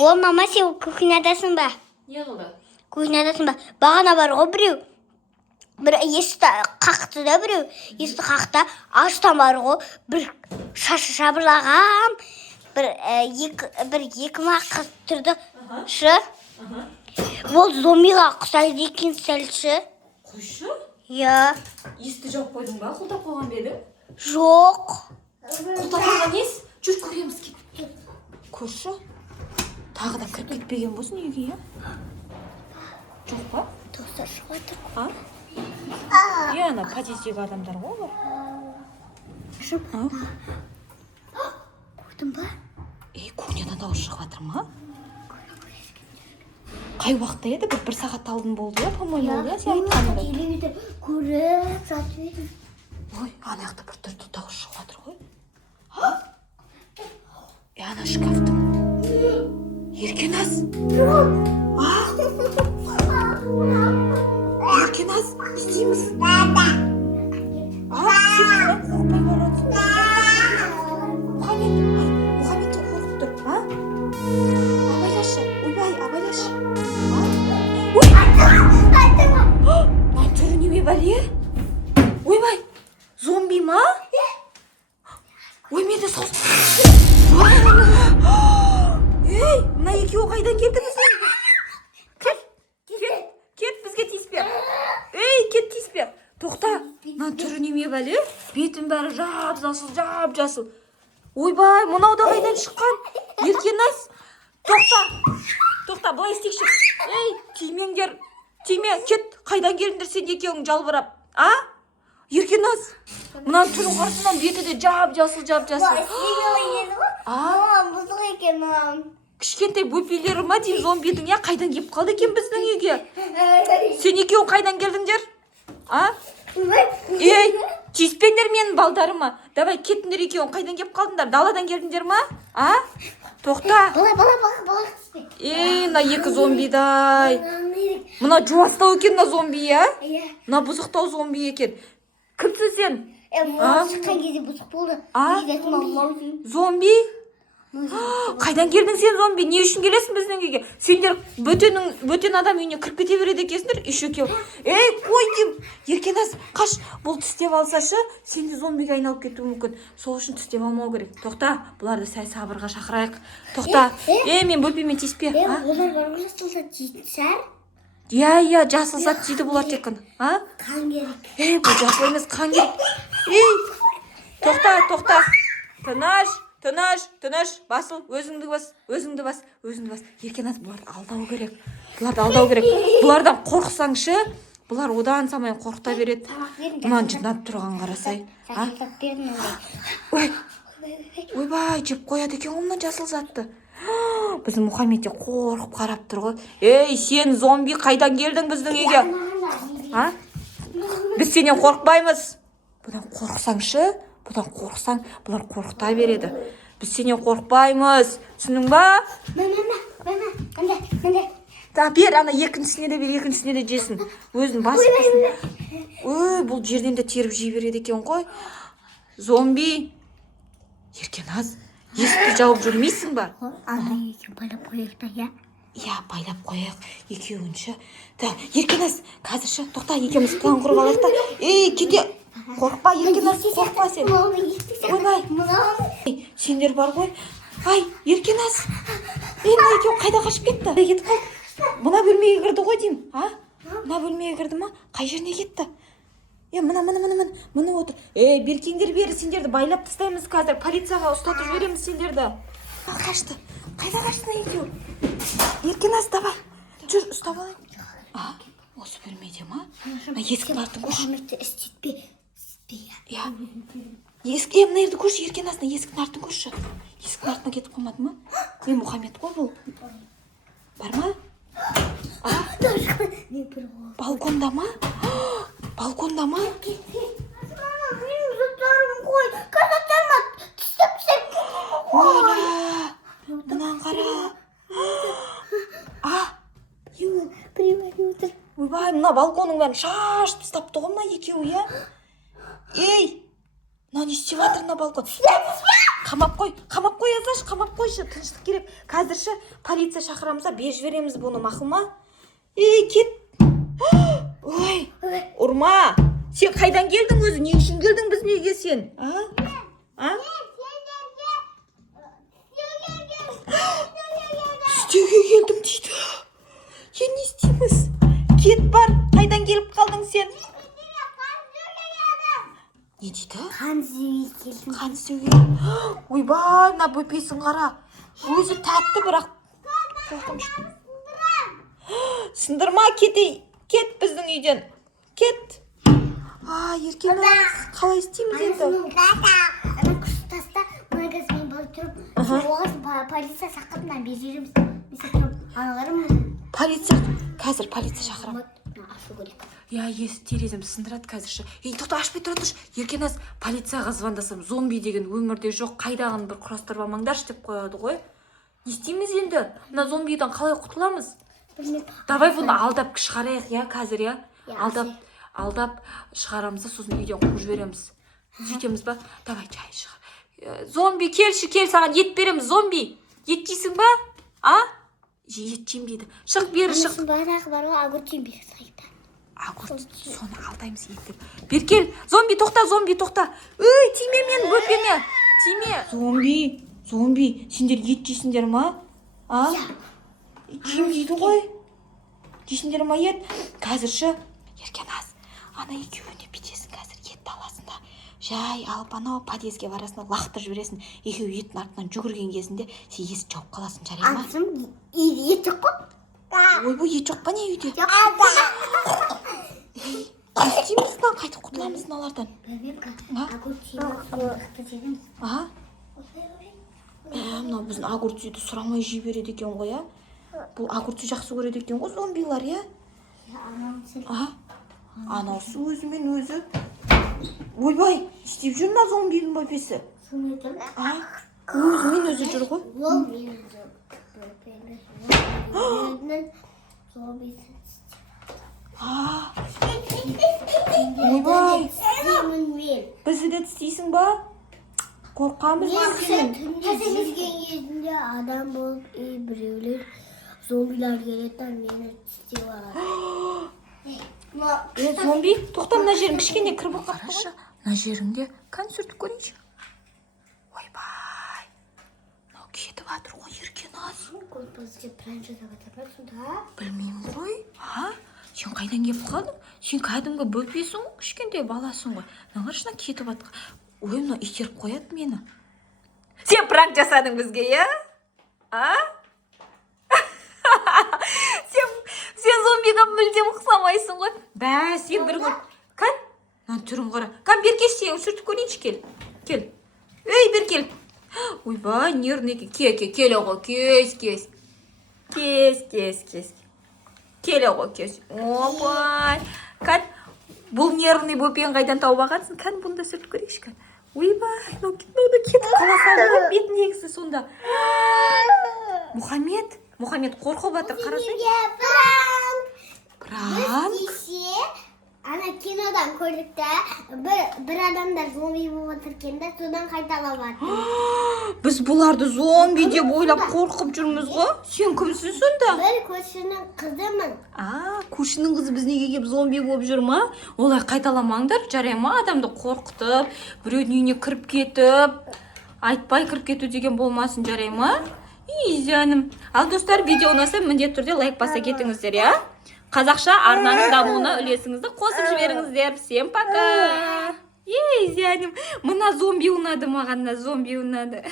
О, мама, сен кухнядасың ба? Не қылды? Кухнядасың ба? Бағана бар ғой біреу. Бір есікті қақты да біреу. Есікті қақты, аштан бар ғой. Бір шашы жабылаған. Бір екі маққа тұрды. Шы? Ол зомбиға ұқсайды екен сәлші. Қойшы? Иә. Есікті жауып қойдың ба? Құлтап қойған ба едің? Жоқ. Құлтап қойған ес? Жүр көреміз кеп. Көрші? Тағы да кіріп кетпеген болсын үйге, иә? Жоқ па? Тоқса шығып отыр. А? Иә, ана подъездегі адамдар ғой олар. Көрдің ба? Кухнядан дауыс шығып жатыр ма? Қай уақытта еді? Bir сағат алдын болды, иә, по-моему, иә, сен айтқаныңдай. Телевизор көріп жатып едім. Ой, ана жақта бір түрлі дауыс шығып жатыр ғой. Ана шкафтың. Еркеназ. Еркеназ, не істейміз? Қорқпай баратсың. Мұхаммедті қорқып тұр. Абайлашы, ойбай, абайлашы. Мына түрі неме бәле? Ойбай, зомби ма? Ой, менде сол. Ей, мына екеуі қайдан келді бізге? Кет, бізге тиіспе. Ей, кет, тиіспе. Тоқта, мына түрі неме бәле? Бетін бәрі жап-жасыл. Ойбай, мынау да қайдан шыққан? Еркеназ, тоқта, былай істейікші. Ей, тимеңдер, кет, қайдан келдіңдер сен екеуің жалбырап? Еркеназ, мына түрі қарсынан беті де жап-жасыл. Бұзық екен, мам. Кішкентай бөпелері ма деймін зомбидің, я қайдан кеп қалды екен біздің үйге? Сен екеуің қайдан келдіңдер? Ей, тиіспеңдер менің балдарыма. Давай кетіңдер екеуің қайдан кеп қалдыңдар? Даладан келдіңдер ма? Тоқта. Бала. Ей, мына екі зомбидай. Мына жуастау екен мына зомби, я? Мына бұзықтау зомби екен. Кімсің сен? Шыққан кезде бұзық болды. Зомби? Қайдан келдің сен, зомби? Не үшін келесің біздің үйге? Сендер бөтен адам үйіне кіріп кете береді екенсіңдер, үш екеу. Ей, қой деймін. Еркеназ, қаш, бұл тістеп алсашы, сен де зомбиге айналып кетуі мүмкін. Сол үшін тістеп алмау керек. Тоқта, бұларды сәл сабырға шақырайық. Тоқта, мен бөпемен тиіспе. Олар бар ғой жасыл зат жейтін шығар. Иә, жасыл зат жейді бұлар тек қана. Қан керек. Бұл жасыл емес, қан керек. Тоқта. Тыныш, басыл, өзіңді бас. Еркеназ, бұларды алдау керек. Бұлардан қорқсаңшы, бұлар одан самайын қорқыта береді. Мұнан жинап тұрған қарасай. Ойбай, жеп қояды екен ғой мұнан жасыл затты. Біздің Мұхаммед те қорқып қарап тұр ғой. Ей, сен зомби қайдан келдің біздің үйге? Біз сенен қорқпаймыз. Бұдан қорқсаңшы, бұлар қорқыта береді. Біз сенен қорқпаймыз. Түсінің ба? Бер, ана екіншісіне де жесін. Өзін басып тұрсын. Ой, бұл жерден де теріп жей береді екен ғой. Зомби. Еркеназ, есікті жауып жүрмейсің ба? Байлап қойық та, я? Иә, байлап қойық. Екеуінші. Еркеназ, қазірші, тоқта, екеуміз план құрып алайық та. Ей, кете. Қорқпа, Еркеназ, қорқпа сен. Ойбай, сендер бар ғой. Ай, Еркеназ. Мына екеу қайда қашып кетті? Кетіп қалды. Мына бөлмеге кірді ғой деймін. Мына бөлмеге кірді ма? Қай жеріне кетті? Мына отыр. Беркеңдер бері, сендерді байлап тастаймыз қазір. Полицияға ұстатып жібереміз сендерді. Қашты. Қайда қашты екеу? Еркеназ, давай. Жүр, ұстап алайық. Осы бөлмеде ма? Есіктің артын көш. Мұхаммедті істетпе. Иә. Мына ерді көш, Еркеназына есіктің артын көшші. Есіктің артына кетіп қалмады ма? Мұхаммед қой бұл. Бар ма? Балконда ма? Балконда ма? Менің заттарым қой. Қазақтарыма тістеп Ойна! Мұнан қара. Ойбай, мына балконның бәрін шашып тастапты ғой мына екеуі, иә? Ей! Мына не істеп жатыр мына балкон? қамап қой Азаш, қамап қойшы, тыныштық керек. Қазірше полиция шақырамыз да бер жібереміз бұны, мақұл ма? Кет. Ой, ұрма. Сен қайдан келдің өзі? Не үшін келдің біз неге сен? Істеуге келдім дейді. Не істейміз? Кет бар. Қайдан келіп қалдың сен? Не дейді? Қан іздеуге келдім. Қан іздеуге. Ойбай, мына бөпесін қара. Өзі тәтті, бірақ сындырма, кетей. Кет біздің үйден. Кет. Еркен қалай істейміз енді? Ана күштаста магазин болып тұрып, оған полиция шақыртына береміз. Полиция, қазір полиция шақырам. Ашу керек. Есік терезем сындырады қазірше. Тоқта, ашпай тұра тұршы. Еркеназ, полицияға звондасам, зомби деген өмірде жоқ, қайдағын бір құрастырып алмаңдаршы деп қояды ғой. Не істейміз енді? Мына зомбидан қалай құтыламыз? Давай бұны алдап шығарайық, қазір, алдап шығарамыз да, сосын үйден қуып жібереміз. Сөйтеміз ба? Давай, жай шығар. Зомби, келші, саған ет береміз, зомби. Ет жейсің ба? Ет жейм дейді. Шық, бері шық. Барағы бар ғой, огурчен бері сайда. Соны алдаймыз еттіп. Бер кел, зомби, тоқта. Тиме мен бөпеме. Тиме. Зомби, сендер ет жейсіңдер ма? Жейм дейді ғой. Жейсіңдер ма ет? Қазірші, Еркеназ, ана екеуіне бітесің қазір ет аласында. Жай алып анау подъезге барасың, лақтырып жібересің. Екеуі еттің артынан жүгірген кезінде сен есік жауып қаласың, жарай ма? Ет жоқ қой? Ойбай, ет жоқ па не үйде? Істейміз ба? Қайтып құтыламыз мыналардан. Мынау біздің огурцуйды сұрамай жей береді екен ғой, Бұл огурцуй жақсы көреді екен ғой, зомбилар, Анаусы өзімен өзі. Ойбай, істеп жүр ма зомбидің бөпесі? Өзімен өзі жүр ғой. Ойбай, бізді де тістейсің ба? Қорқамыз сен. Түнде жүрген кезінде адам болып, біреулер зомбилар келеді, мені тістеп алады. Зомби, тоқта, мына жерің кішкене кіріп қапты ғой. Мына жеріңде қан сүртіп көрейінші. Ойбай, мынау кетіп жатыр ғой, Еркеназ. Білмеймін ғой. Сен қайдан келіп қалдың? Сен кәдімгі бөпесің, кішкентай баласың ғой. Нағашына кетіп жатыр. Ой, мынау итеріп қояды мені. Сен пранк жасадың бізге, Сен зомбиға мүлдем ұқсамайсың ғой. Сен бір көр. Кән? Түрін қара. Кән, бер кеш сен, сүртіп көрейінші, кел. Бер кел. Ойбай, нервный екен. Кел оғы, кес. Кел оғы, кес. Опай. Кән, бұл нервный бөпен қайдан тауып ағансың? Кән, бұнда сүртіп көрейінші, кән. Ойбай, мынау кетіп қаласады, бетіндегісі сонда. Мұхаммед қорқып жатыр, қарасай. Пранк? Ана кинодан көрдік та, бір адамдар зомби болып отыргенде, содан қайталап жатыр. Біз бұларды зомби деп ойлап қорқып жүрміз ғой. Сен кімсің сонда? Бір көршінің қызымын. Көршінің қызы біз неге келіп зомби болып жүр ма? Олай қайталамаңдар, жарай ма? Адамды қорқытып, біреудің үйіне кіріп кетіп, айтпай кіріп кету деген болмасын, жарай ма? Жаным. Ал достар, видео ұнаса міндетті түрде лайк баса кетіңіздер, Қазақша арнаның дамуына үлесіңізді қосып жіберіңіздер. Всем пока. Жаным. Мына зомби ұнады маған, зомби ұнады.